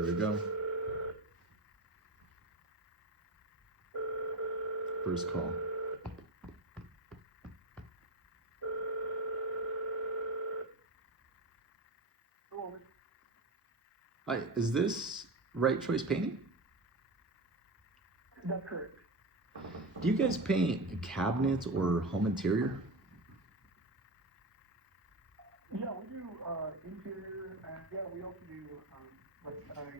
There we go. First call. Hi, is this Right Choice Painting? That's correct. Do you guys paint cabinets or home interior? Yeah, we do interior, and yeah, we also do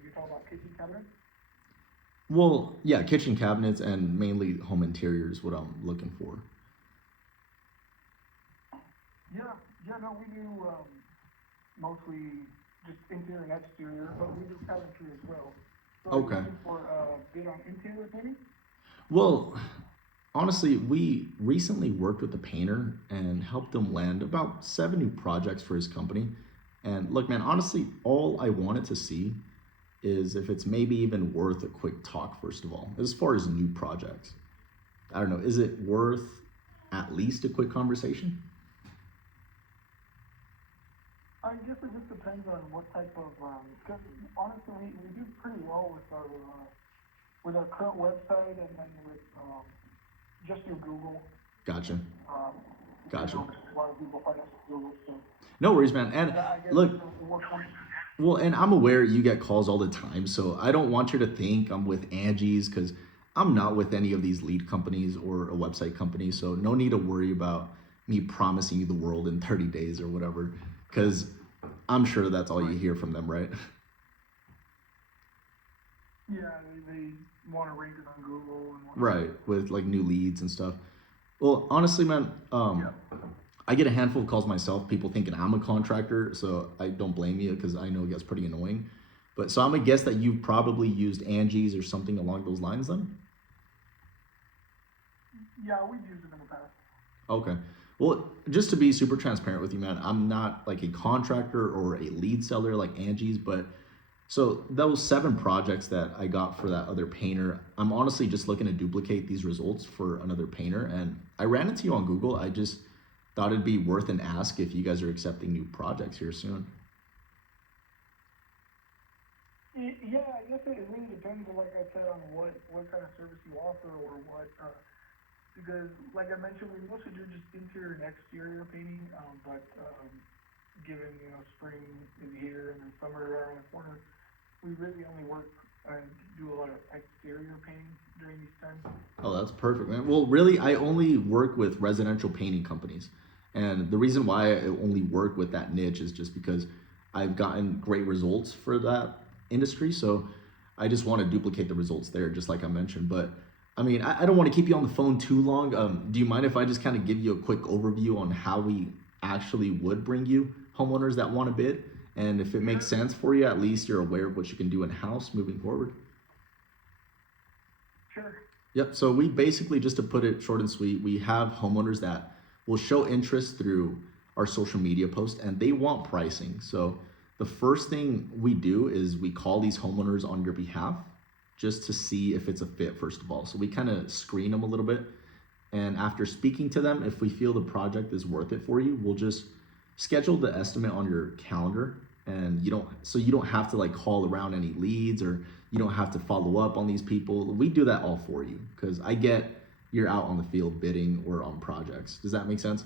you're talking about kitchen cabinets. Well, yeah, kitchen cabinets and mainly home interior is what I'm looking for. Yeah, no, we do mostly just interior and exterior, but we do cabinetry as well. So are you Okay. looking for a bid on interior painting? Well, honestly, we recently worked with a painter and helped him land about 7 new projects for his company. And look, man, honestly, all I wanted to see is if it's maybe even worth a quick talk, first of all, as far as new projects. I don't know, is it worth at least a quick conversation? I guess it just depends on what type of, because honestly, we do pretty well with our current website and then with just your Google. Gotcha. Um, Gotcha. a lot of people find us on Google, so No worries, man. And yeah, I guess look, what kind well, and I'm aware you get calls all the time, so I don't want you to think I'm with Angie's because I'm not with any of these lead companies or a website company. So no need to worry about me promising you the world in 30 days or whatever, because I'm sure that's all you hear from them, right? yeah, they want to rank it on Google and whatnot. Right, with like new leads and stuff. Well, honestly, man, I get a handful of calls myself, people thinking I'm a contractor, so I don't blame you because I know it gets pretty annoying. But so I'm gonna guess that you've probably used Angie's or something along those lines then? Yeah, we've used it in the past. Okay. Well, just to be super transparent with you, man, I'm not like a contractor or a lead seller like Angie's, but so those 7 projects that I got for that other painter, I'm honestly just looking to duplicate these results for another painter. And I ran into you on Google. I just thought it'd be worth an ask if you guys are accepting new projects here soon. Yeah, I guess it really depends, like I said, on what kind of service you offer or what, because like I mentioned, we mostly do just interior and exterior painting, but given, spring is here and then summer around the corner, we really only work and do a lot of exterior painting during these times. Oh, that's perfect, man. Well, really, I only work with residential painting companies. And the reason why I only work with that niche is just because I've gotten great results for that industry. So I just want to duplicate the results there, just like I mentioned. But I mean, I don't want to keep you on the phone too long. Do you mind if I just kind of give you a quick overview on how we actually would bring you homeowners that want to bid? And if it makes sense for you, at least you're aware of what you can do in house moving forward. Sure. Yep. So we basically, just to put it short and sweet, we have homeowners that will show interest through our social media posts and they want pricing. So the first thing we do is we call these homeowners on your behalf just to see if it's a fit, first of all. So we kind of screen them a little bit. And after speaking to them, if we feel the project is worth it for you, we'll just schedule the estimate on your calendar. And you don't have to like call around any leads or you don't have to follow up on these people. We do that all for you because I get you're out on the field bidding or on projects. Does that make sense?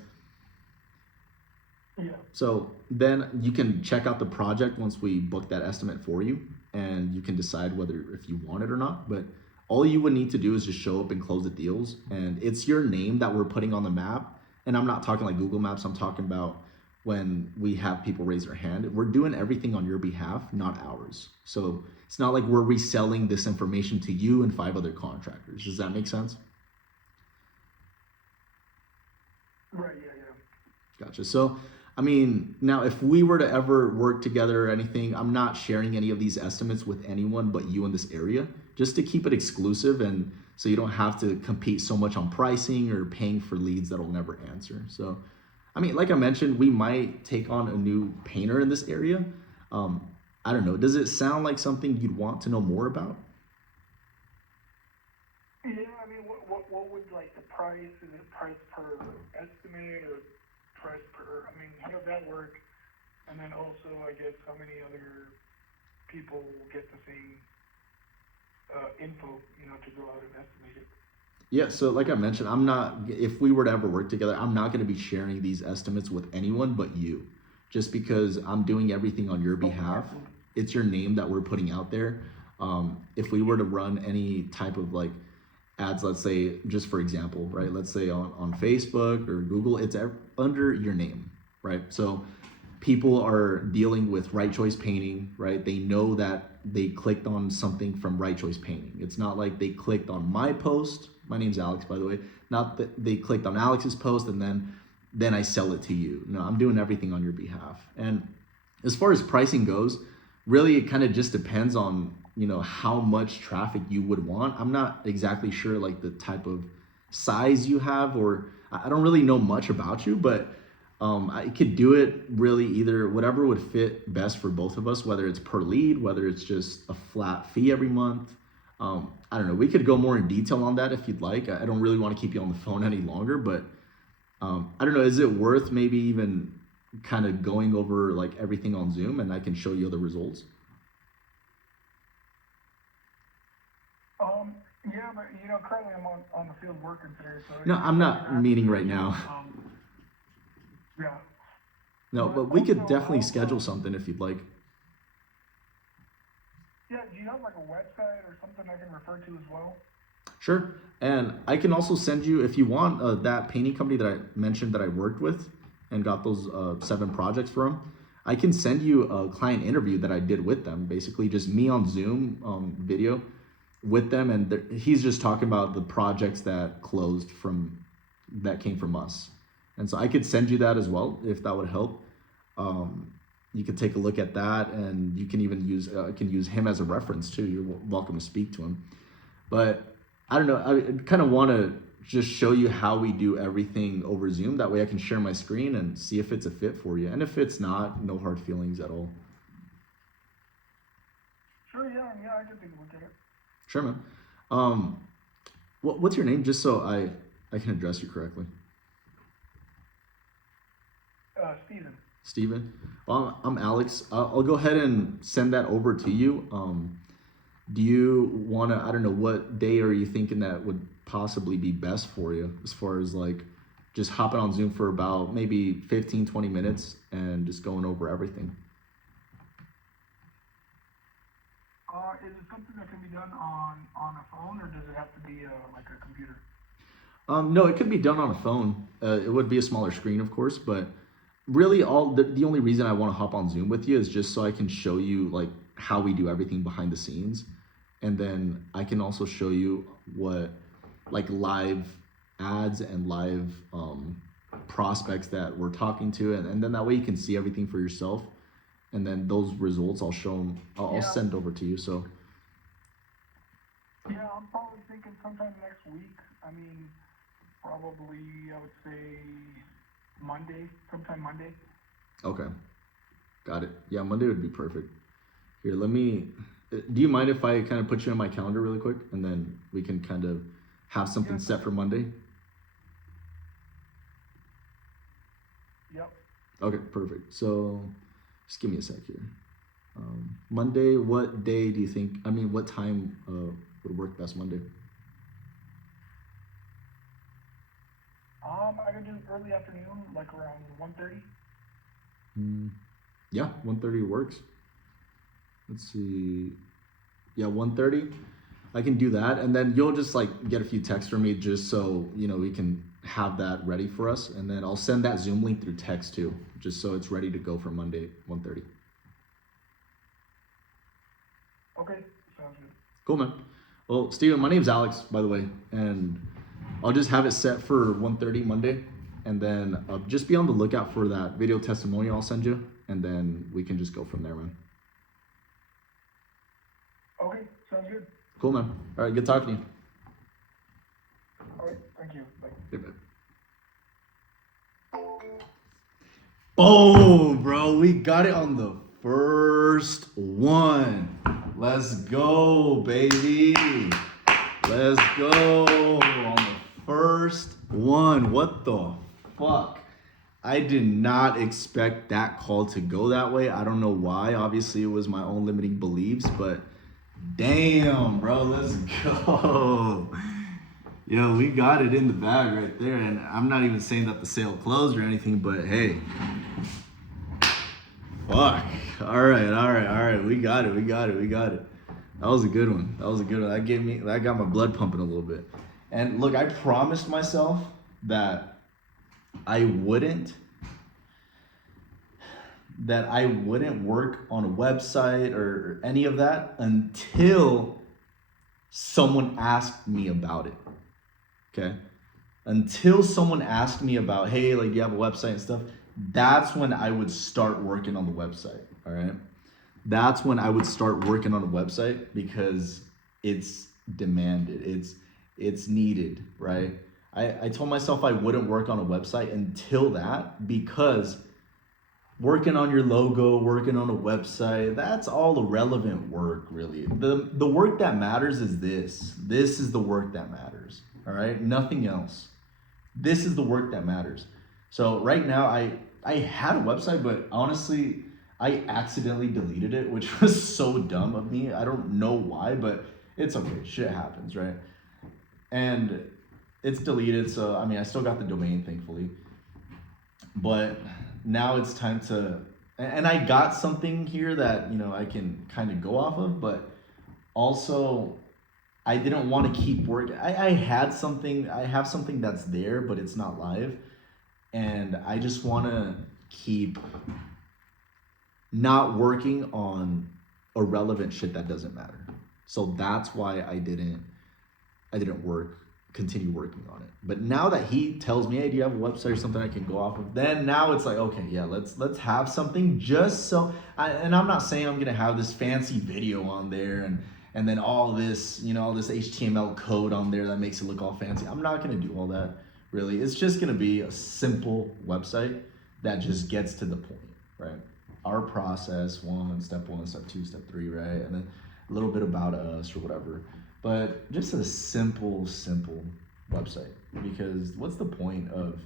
Yeah. So then you can check out the project once we book that estimate for you and you can decide whether if you want it or not. But all you would need to do is just show up and close the deals. And it's your name that we're putting on the map. And I'm not talking like Google Maps. I'm talking about when we have people raise their hand. We're doing everything on your behalf, not ours. So it's not like we're reselling this information to you and 5 other contractors. Does that make sense? Right, yeah. Gotcha. So, I mean, now if we were to ever work together or anything, I'm not sharing any of these estimates with anyone but you in this area, just to keep it exclusive and so you don't have to compete so much on pricing or paying for leads that'll never answer. So, I mean, like I mentioned, we might take on a new painter in this area. I don't know. Does it sound like something you'd want to know more about? Yeah, I mean, what would like the price? Is it price per estimate or price per? I mean, how does that work? And then also, I guess, how many other people will get the same info, to go out and estimate it. Yeah, so like I mentioned, I'm not, if we were to ever work together, I'm not going to be sharing these estimates with anyone but you, just because I'm doing everything on your behalf. It's your name that we're putting out there. If we were to run any type of like ads, let's say, just for example, right? Let's say on Facebook or Google, it's under your name, right? So people are dealing with Right Choice Painting, right? They know that they clicked on something from Right Choice Painting. It's not like they clicked on my post. My name's Alex, by the way. Not that they clicked on Alex's post and then I sell it to you. No, I'm doing everything on your behalf. And as far as pricing goes, really it kind of just depends on, how much traffic you would want. I'm not exactly sure like the type of size you have, or I don't really know much about you, but I could do it really either whatever would fit best for both of us, whether it's per lead, whether it's just a flat fee every month. I don't know. We could go more in detail on that if you'd like. I don't really want to keep you on the phone any longer, but I don't know. Is it worth maybe even kind of going over like everything on Zoom and I can show you the results? Yeah, but currently I'm on the field working today, so. No, I'm not meaning right now. Yeah. No, but we could definitely schedule something if you'd like. Yeah, do you have like a website or something I can refer to as well? Sure. And I can also send you, if you want, that painting company that I mentioned that I worked with and got those 7 projects from. I can send you a client interview that I did with them. Basically, just me on Zoom video with them, and he's just talking about the projects that that came from us. And so I could send you that as well if that would help. You could take a look at that, and you can even use him as a reference too. You're welcome to speak to him. But I don't know. I kind of want to just show you how we do everything over Zoom. That way I can share my screen and see if it's a fit for you. And if it's not, no hard feelings at all. Sure, yeah, I can take a look at it. Sure, man. What's your name, just so I can address you correctly? Steven. Steven. Well, I'm Alex. I'll go ahead and send that over to you. Do you want to, I don't know, what day are you thinking that would possibly be best for you as far as like just hopping on Zoom for about maybe 15-20 minutes and just going over everything? Is it something that can be done on a phone, or does it have to be like a computer? No, it could be done on a phone. It would be a smaller screen, of course, but really the only reason I want to hop on Zoom with you is just so I can show you like how we do everything behind the scenes. And then I can also show you what like live ads and live prospects that we're talking to. And then that way you can see everything for yourself. And then those results I'll show them, I'll send over to you. So. Yeah, I'm probably thinking sometime next week. I mean, probably I would say sometime Monday. Okay, got it. Yeah, Monday would be perfect. Here, do you mind if I kind of put you on my calendar really quick and then we can kind of have something set for Monday? Yep. Okay, perfect. So just give me a sec here. Monday, what day do you think, what time would work best Monday? I can do early afternoon, like around 1:30. Yeah, 1:30 works. Let's see. Yeah, 1:30. I can do that, and then you'll just like get a few texts from me just so we can have that ready for us, and then I'll send that Zoom link through text too, just so it's ready to go for Monday 1:30. Okay, sounds good. Cool, man. Well, Steven, my name's Alex, by the way, and I'll just have it set for 1:30 Monday, and then just be on the lookout for that video testimonial I'll send you, and then we can just go from there, man. Okay, sounds good. Cool, man. All right, good talking to you. All right, thank you. Bye. Good, man. Oh, bro, we got it on the first one. Let's go, baby. Let's go on the first one. What the fuck? I did not expect that call to go that way. I don't know why. Obviously, it was my own limiting beliefs, but damn, bro, let's go. Yo, we got it in the bag right there. And I'm not even saying that the sale closed or anything, but hey, fuck. All right. We got it. That was a good one. That got my blood pumping a little bit. And look, I promised myself that I wouldn't work on a website or any of that until someone asked me about it. Okay? Until someone asked me about, hey, like, do you have a website and stuff? That's when I would start working on the website. All right? That's when I would start working on a website because it's demanded. It's needed, right? I told myself I wouldn't work on a website until that, because working on your logo, working on a website, that's all irrelevant work, really. The work that matters is this. This is the work that matters, all right? Nothing else. This is the work that matters. So right now, I had a website, but honestly, I accidentally deleted it, which was so dumb of me. I don't know why, but it's okay. Shit happens, right? And it's deleted, so I mean, I still got the domain, thankfully. But now it's time to, and I got something here that, you know, I can kind of go off of, but also I didn't want to keep working. I have something that's there, but it's not live. And I just want to keep not working on irrelevant shit that doesn't matter. So that's why I didn't continue working on it. But now that he tells me, hey, do you have a website or something I can go off of? Then now it's like, okay, yeah, let's have something just so, and I'm not saying I'm gonna have this fancy video on there and then all this, you know, all this HTML code on there that makes it look all fancy. I'm not gonna do all that, really. It's just gonna be a simple website that just gets to the point, right? Our process, step 2, step 3, right? And then a little bit about us or whatever. But just a simple website, because what's the point of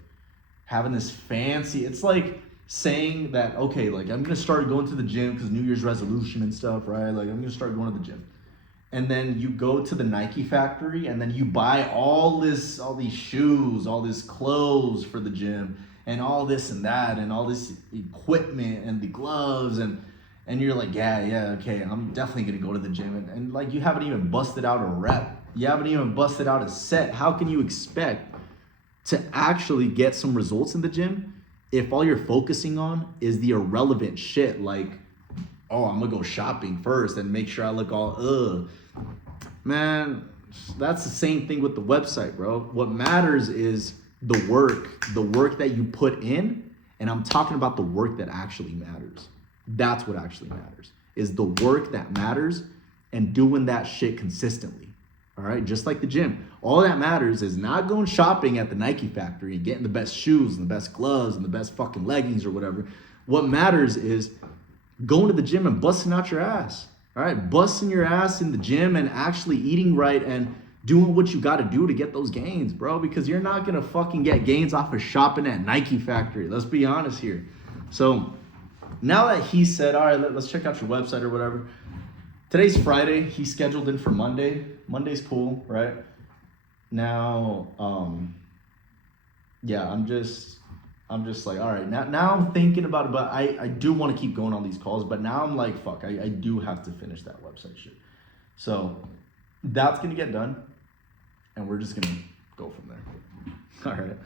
having this fancy, it's like saying that, okay, like I'm gonna start going to the gym because New Year's resolution and stuff, right? Like I'm gonna start going to the gym. And then you go to the Nike factory and then you buy all these shoes, all this clothes for the gym and all this and that and all this equipment and the gloves and you're like, yeah, okay, I'm definitely gonna go to the gym. And like, you haven't even busted out a rep. You haven't even busted out a set. How can you expect to actually get some results in the gym if all you're focusing on is the irrelevant shit? Like, oh, I'm gonna go shopping first and make sure I look all, Man, that's the same thing with the website, bro. What matters is the work that you put in. And I'm talking about the work that actually matters. That's what actually matters, is the work that matters and doing that shit consistently. All right, just like the gym. All that matters is not going shopping at the Nike factory and getting the best shoes and the best gloves and the best fucking leggings or whatever. What matters is going to the gym and busting out your ass. All right, busting your ass in the gym and actually eating right and doing what you got to do to get those gains, bro, because you're not going to fucking get gains off of shopping at Nike factory. Let's be honest here. So now that he said, all right, let's check out your website or whatever. Today's Friday. He's scheduled in for Monday. Monday's cool, right? Now, yeah, I'm just like, all right, now I'm thinking about it, but I do want to keep going on these calls, but now I'm like, fuck, I do have to finish that website shit. So that's going to get done, and we're just going to go from there. All right.